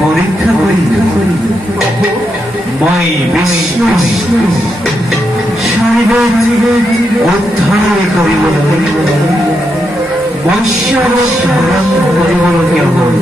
পৰীক্ষা কৰি মই বিষ্ণু শাৰীৰিক উদ্ধাৰ কৰিবলৈ বৈশ্যৰ শৰণ কৰিবলগীয়া হ'ল।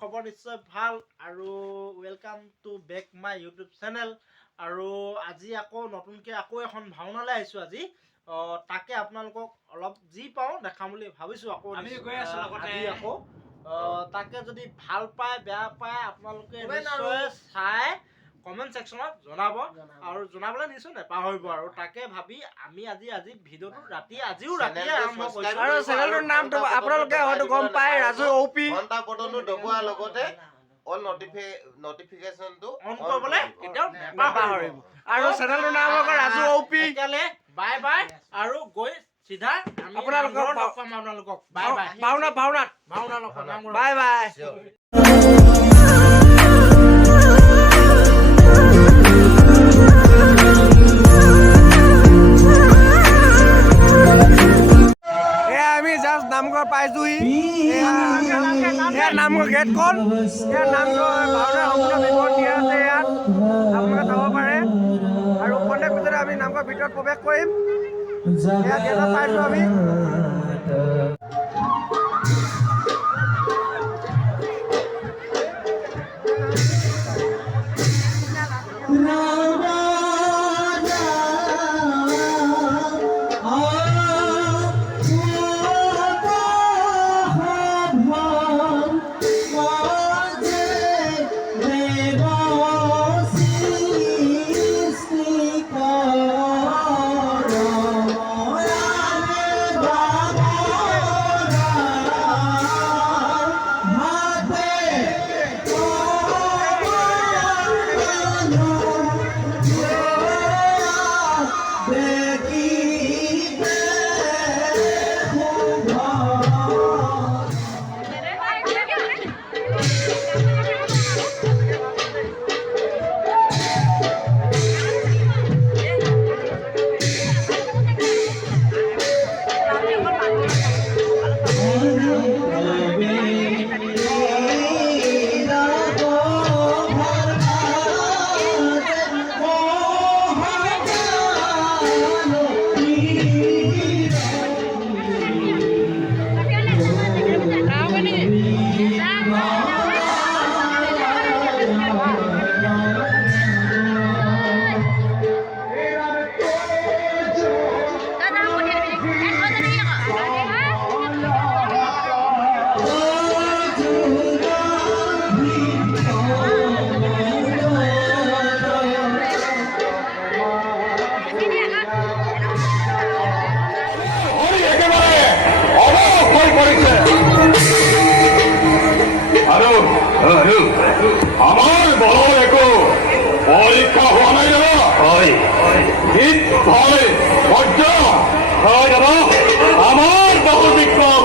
খবৰ নিশ্চয় ভাল আৰু welcome to back my YouTube channel. আৰু আজি আকৌ নতুনকৈ আকৌ এখন ভাওনালৈ আহিছোঁ। আজি তাকে আপোনালোকক অলপ যি পাওঁ দেখাম বুলি ভাবিছোঁ। আকৌ তাকে যদি ভাল পায় বেয়া পায় আপোনালোকে নিশ্চয় চাই কমেণ্ট ছেকশ্যনত জনাব আৰু জনাবলৈ নিশ্চয় নেপাহৰিব। আৰু তাকে ভাবি আমি আজি ভিডিঅ'টো আজিও ৰাতিয়ে আৰম্ভ কৰিছোঁ। আৰু চেনেলটোৰ নামটো আপোনালোকে হয়তো গম পায়, ৰাজু অপি। ঘণ্টা বটনটো দবোৱাৰ লগতে অল নটিফিকেশ্যনটো অন কৰিবলৈ কেতিয়াও নেপাহৰিব। আৰু চেনেলটোৰ নাম হ'ব ৰাজু অপি। বাই বাই আৰু গৈ চিধা আপোনালোকক বাই বাই। ভাওনা বাই বাই। নামঘৰ পাইছোহি। নামঘৰ গেটখন নামঘৰ ভাওনাৰ সম্পূৰ্ণ বিৱৰণ দিয়া আছে ইয়াত, আপোনালোকে চাব পাৰে। আৰু কণ্টেক্ট ভিতৰত আমি নামঘৰ ভিতৰত প্ৰৱেশ কৰিম। ইয়াত গেটত পাইছো আমি। আমার বড় একো পরীক্ষা হওয়া নাই জানো আমার বহু বিক্রম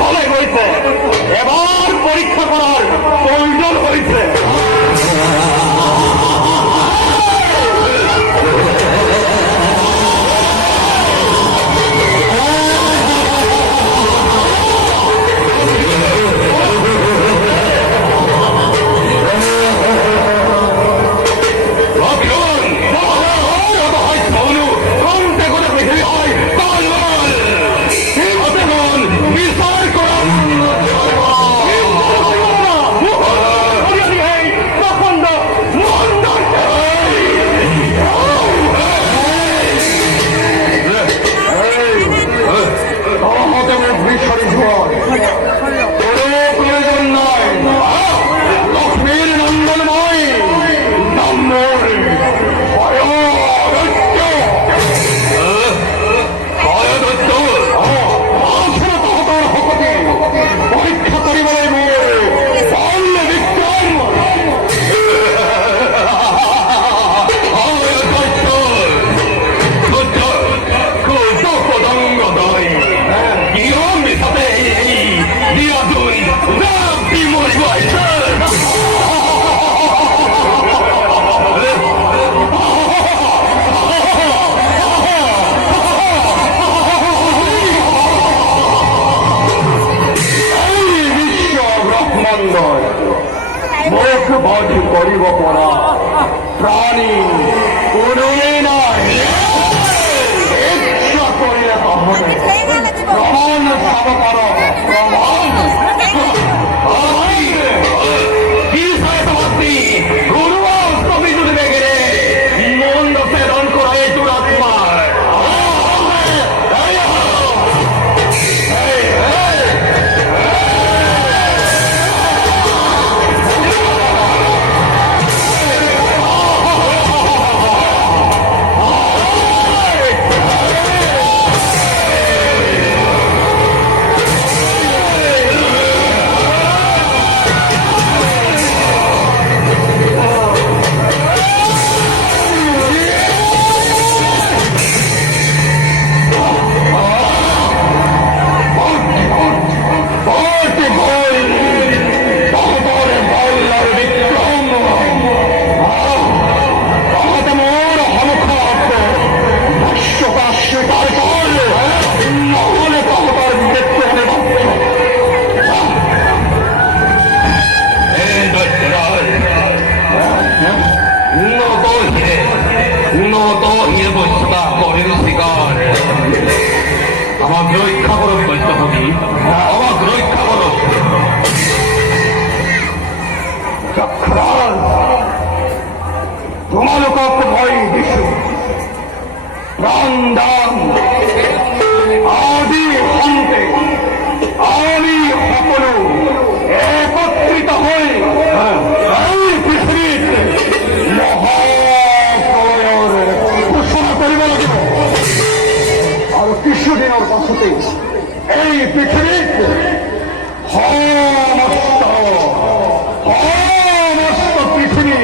ফলে হয়েছে, এবার পরীক্ষা করার প্রয়োজন হয়েছে। বিচার করা মুখ বাজি করিব পরা প্রাণী কোনোৱে নাই ইচ্ছা কৰিলে তহঁতে প্ৰমাণ চাব পাৰ প্ৰমাণ কি চাই তহঁতি ঘৰুৱা ছবি যদি বেগেৰে মন্দ প্ৰেৰণ কৰা এইটো ৰাজকুমাৰ আমাকে রক্ষা করো দৈত্যপতি আমাকে রক্ষা করো তোমালোকক মই দিছো প্ৰাণ দান আদি অন্তে আমি সকলো একত্ৰিত হৈ এই পৃথিৱীত মহাপ্ৰলয়ৰ ঘোষণা কৰিব লাগিব আৰু কিছুদিনৰ পাছতে এই পৃথিৱীত সমস্ত পৃথিৱী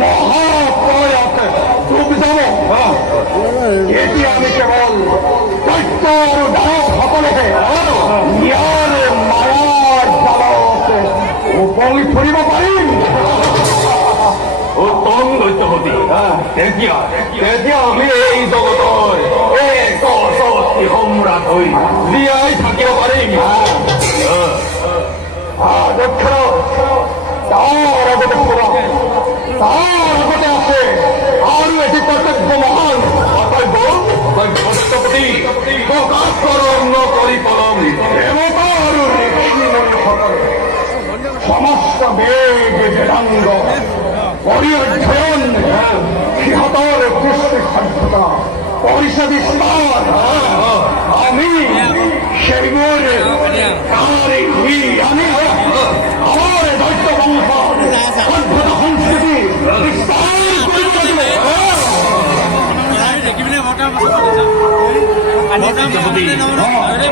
মহাপ্ৰলয়ত ডুব যাব এতিয়া আমি কেৱল দৈত্য আৰু দানৱসকলেহে ইয়াৰ মায়াৰ জালত উপঙি ফুৰিব পাৰিম উত্তম দৈত্যপতি তেতিয়া আমি এই জগতৰ এক অসৱস্তি সম্ৰাট হৈ জীয়াই থাকিব পাৰিম দক্ষিণ তাৰ আগতে আছে আৰু এটি কৰ্তব্য মহান দৈত্যপতি প্ৰকাশ কৰম নকৰি পলম দেৱতা আৰু ঋষিমুনিসকলে সমস্ত বেদ বেদাংগ পৰিঅধ্যয়ন সিহঁতৰ কৃষ্টি সভ্যতা পৰিচবিস্তাৰ আমি সেইবোৰ আমি আমাৰ দৈত্য বংশ সভ্যতা সংস্কৃতি বিস্তাৰ কৰিব লাগিব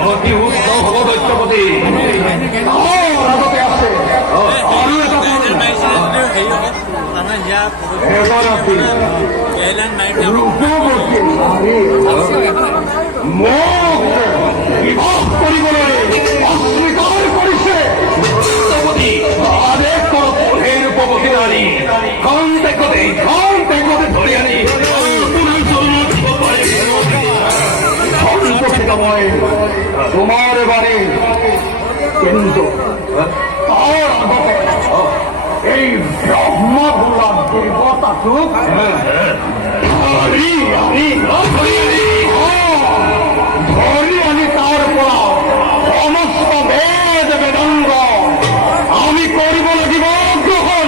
অতি উচ্চ হ'ব দৈত্যপতি আগতে আছে আৰু এটা মোক বিবাহ কৰিবলৈ অস্বীকাৰ কৰিছে আদেশ কৰক সেই ৰূপৱতী নাৰী খন্তেকতে ধৰি আনি মই তোমাৰ বাৰে কিন্তু তাৰ আগতে এই ব্ৰহ্ম বোলা দেৱতাটোক ধৰি আনি তাৰ পৰা সমস্ত বেদ বেদাংগ আমি কৰিব লাগিব গ্ৰহণ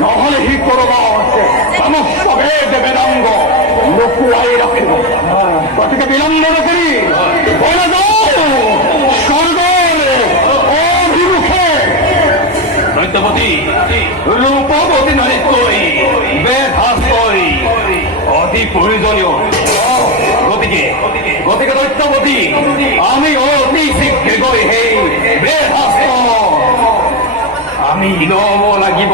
নহলে সি কৰিব সমস্ত বেদ বেদাংগ লুকুৱাই ৰাখিব গতিকে বিলম্ব নকৰি বলা যাওঁ স্বৰ্গৰ অভিমুখে দৈত্যপতি ৰূপৱতী নাৰীতকৈ বেদশাস্ত্ৰই অতি প্ৰয়োজনীয় গতিকে দৈত্যপতি আমি অতি শীঘ্ৰে গৈ সেই বেদশাস্ত্ৰ আমি ল'ব লাগিব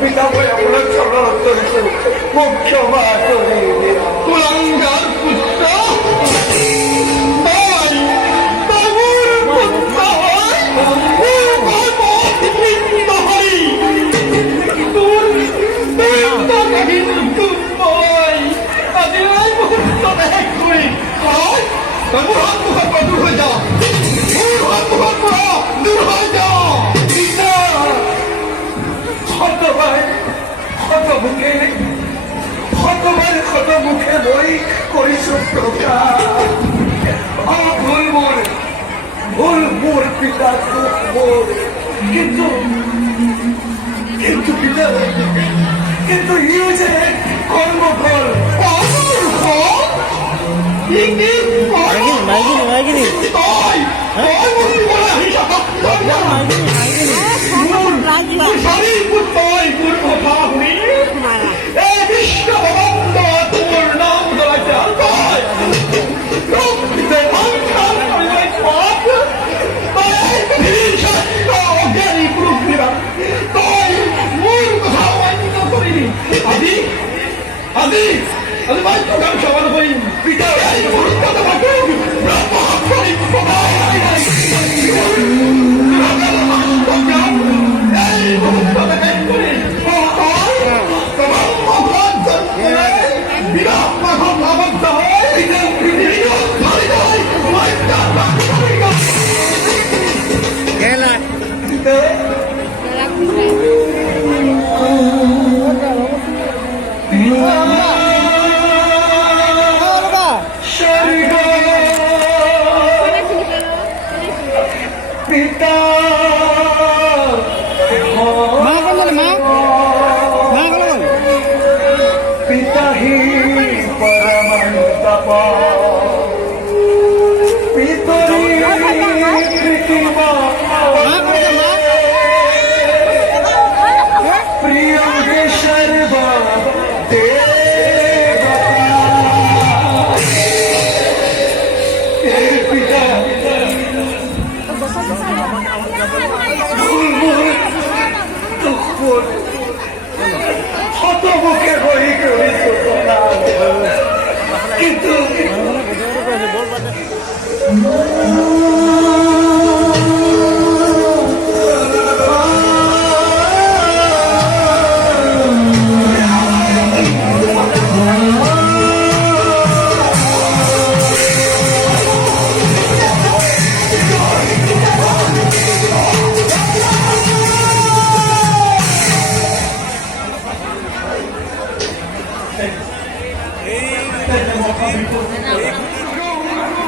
পিতা মই আপোনাৰ চৰণত কৰিছো মোক ক্ষমা কৰি কুলাংগাৰ পুত্ৰ মুখে মই কৰিছো প্ৰকাশ ভুল মোৰ পিতা মোৰ কিন্তু পিতা কিন্তু ইও যে কৰ্মফল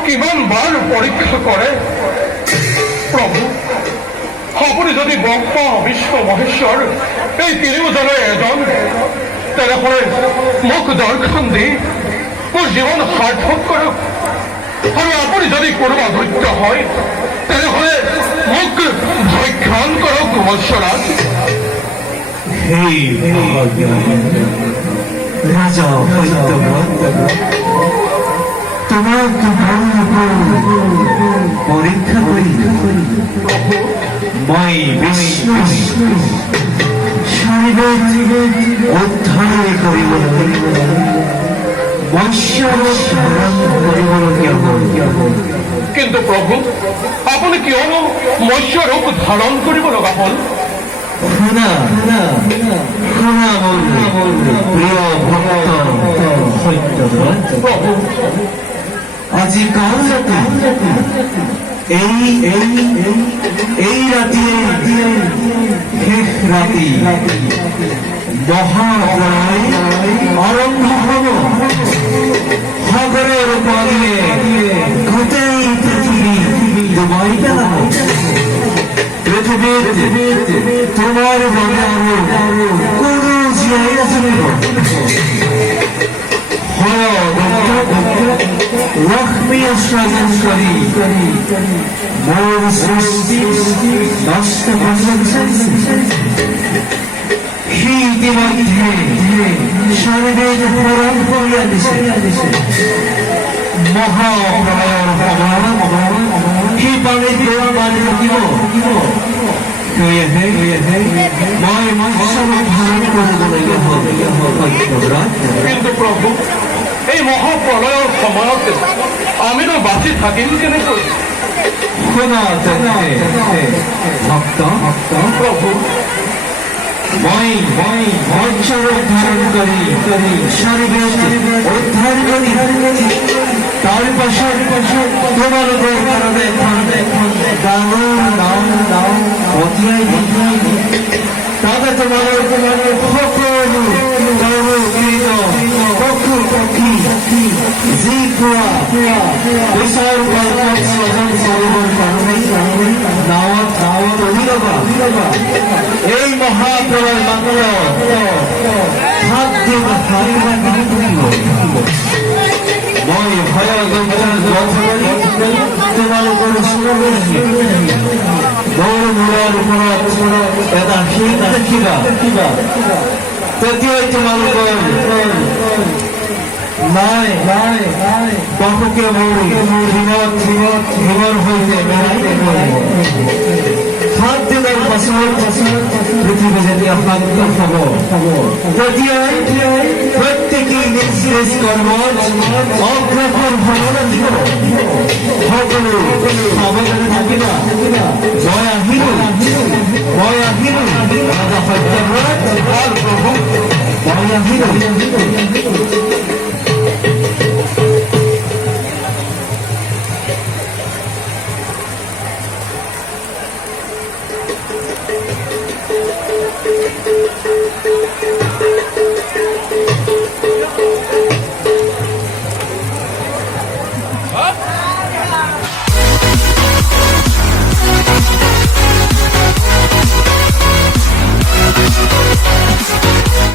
কিমান বাৰ পৰীক্ষা কৰে প্ৰভু আপুনি যদি ব্ৰহ্ম বিষ্ণু মহেশ্বৰ এই তিনিওজনে এজন তেনেহ'লে মোক দৰ্শন দি মোৰ জীৱন সাৰ্থক কৰক আৰু আপুনি যদি কোনোবা ধৈৰ্য হয় তেনেহ'লে মোক ভক্ষণ কৰক মৎস্যৰাজ হেই রাজা সত্যব্রত তোমাক পরীক্ষা করি মই বিষ্ণু শারীরিক উদ্ধার কৰিবলৈ মৎস্যৰ শৰণ কৰিবলগীয়া হ'ল কিন্তু প্ৰভু আপুনি কিয়নো মৎস্য ৰূপ ধাৰণ কৰিব লগা হ'ল শুনা মোৰ প্ৰিয় ভক্ত সত্যব্ৰত প্ৰভু আজি কাল ৰাতি এই ৰাতিয়ে শেষ ৰাতি মহাপ্ৰলয় আৰম্ভ হ'ব সাগৰৰ পানীয়ে গোটেই পৃথিৱী ডুবাই পেলাব পৃথিৱীত তোমাৰ বাবে আৰু কোনো জীয়াই নাথাকিব লক্ষ্মী আশ্বাসন কৰি মোৰ সৃষ্টি নষ্ট কৰিব বিচাৰিছে সি ইতিমধ্যে শাৰীৰিক শৰণ কৰি আনিছে মহাপ্ৰলয়ৰ সময়ত সি পানীত মাৰি থাকিব সেয়েহে মই মৎস্যৰূপ ধাৰণ কৰিবলগীয়া হ'ল সত্যব্ৰত। কিন্তু প্ৰভু এই মহাপ্ৰলয়ৰ সময়ত আমিনো বাচি থাকিম কেনেকৈ? শুনা তেন্তে ভক্ত প্ৰভু মই মৎস্যৰূপ ধাৰণ কৰি শৰীৰত উদ্ধাৰ কৰি তাৰ পাছত তোমালোকৰ কাৰণে এখন ডাঙৰ নাও পঠিয়াই দিম। তাতে তোমালোকৰ সকলো পশু পক্ষী যি খোৱা বিচাৰ পৰ্বত স্বজন চলিবৰ কাৰণে নাৱত তুলি ল'বা। এই মহাপ্ৰলয় মাত্ৰ 7 দিন মই ভয় তোমালোকৰ ওচৰলৈ মোৰ মূৰৰ ওপৰত এটা শিল দেখিবা। তেতিয়াই তোমালোকৰ নাই বাহুকে মোৰ জীৱন সৈতে মেৰাই 7 দিনৰ পাছত পৃথিৱী যেতিয়া শান্ত হ'ব তেতিয়াই প্ৰত্যেকেই নিজ নিজ কৰ্মত অগ্ৰসৰ হ'ব লাগিব। সকলো সাৱধানে থাকিবা। মই আহি